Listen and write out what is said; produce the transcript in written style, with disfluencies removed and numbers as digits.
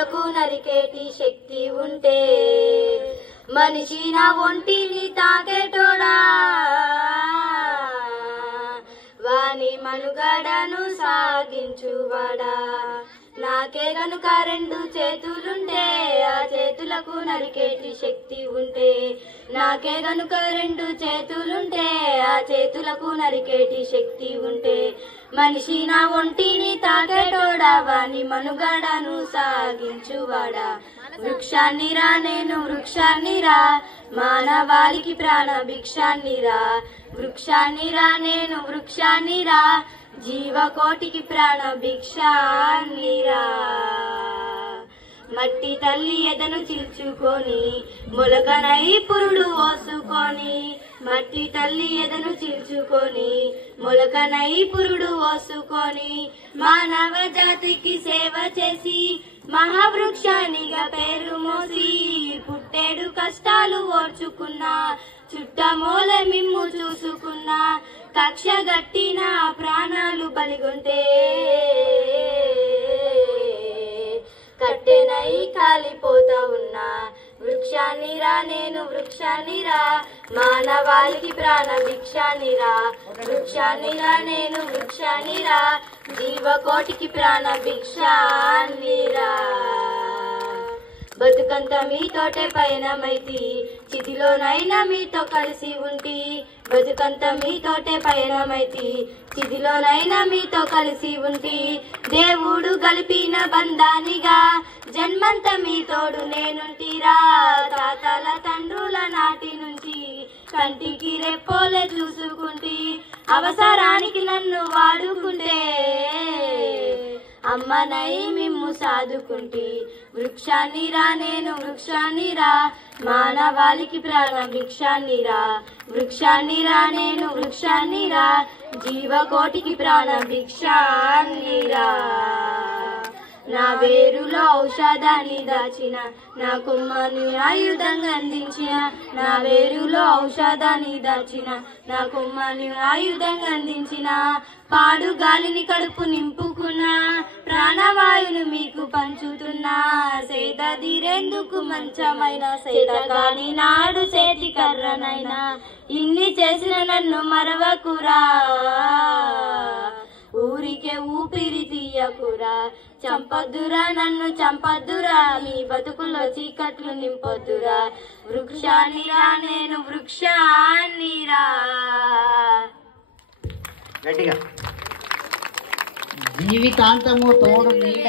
చేతులకు నరికేటి శక్తి ఉంటే మనిషి నా ఒంటిని తాకేటోడా వాని మనుగడను సాగించువాడా నాకే గనుక రెండు చేతులుంటే ఆ చేతులకు నరికేటి శక్తి ఉంటే నాకే గనుక రెండు చేతులుంటే ఆ చేతులకు నరికేటి శక్తి ఉంటే మనిషి నా ఒంటిని తాకేటోడా వాని మనుగడను సాగించువాడా వృక్షాన్నిరా నేను వృక్షాన్నిరా మానవాళికి ప్రాణ భిక్షాన్నిరా వృక్షాన్నిరా నేను వృక్షాన్నిరా జీవకోటికి ప్రాణ భిక్షాన్నిరా మట్టి తల్లి ఎదను చీల్చుకొని మొలకనై పురుడు ఓసుకొని మట్టి తల్లి ఎదను చీల్చుకొని మొలకనై పురుడు ఓసుకొని మానవ జాతికి సేవ చేసి మహావృక్షానిగా పేరు మోసి పుట్టేడు కష్టాలు ఓర్చుకున్నా చుట్టమూల మిమ్ము చూసుకున్నా కక్ష గట్టిన ప్రాణాలు బలిగొంటే కట్టెనై కాలిపోతా ఉన్నా వృక్షాన్నిరా నేను వృక్షాన్నిరా మానవాళికి ప్రాణ భిక్షాన్నిరా వృక్షాన్నిరా నేను వృక్షాన్నిరా జీవకోటికి ప్రాణ భిక్షాన్నిరా బతుకంత మీతోటే పయనమైతి చితిలోనైనా మీతో కలిసి ఉంటి బతుకంత మీతోటే పయనమైతి చితిలోనైనా మీతో కలిసి ఉంటి దేవుడు గలిపిన బంధానిగా జన్మంత మీతోడు నేనుంటిరా తాతల తండ్రుల నాటి నుంచి కంటికి రెప్పోలే చూసుకుంటి అవసరానికి నన్ను వాడుకుంటే అమ్మనై మిమ్ము సాదుకుంటి వృక్షాన్నిరా నేను వృక్షాన్నిరా మానవాళికి ప్రాణ భిక్షాన్నిరా వృక్షాన్నిరా నేను వృక్షాన్నిరా జీవకోటికి ప్రాణ భిక్షాన్నిరా నా వేరులో ఔషధాన్ని దాచిన నా కొమ్మని ఆయుధంగా అందించిన నా వేరులో ఔషధాన్ని దాచిన నా కొమ్మని ఆయుధంగా అందించిన పాడు గాలిని కడుపు నింపుకున్నా ప్రాణవాయును మీకు పంచుతున్నా సేద తీరేందుకు మంచమైన సేద కాని నాడు చేతి కర్రనైనా ఇన్ని చేసిన నన్ను మరవకురా ఊరికే ఊపిరి తీయకురా చంపొద్దురా నన్ను చంపొద్దురా మీ బతుకుల్లో చీకట్లు నింపొద్దురా వృక్షాన్నిరా నేను వృక్షాన్నిరా గట్టిగా జీవితాంతము తోడు నీడ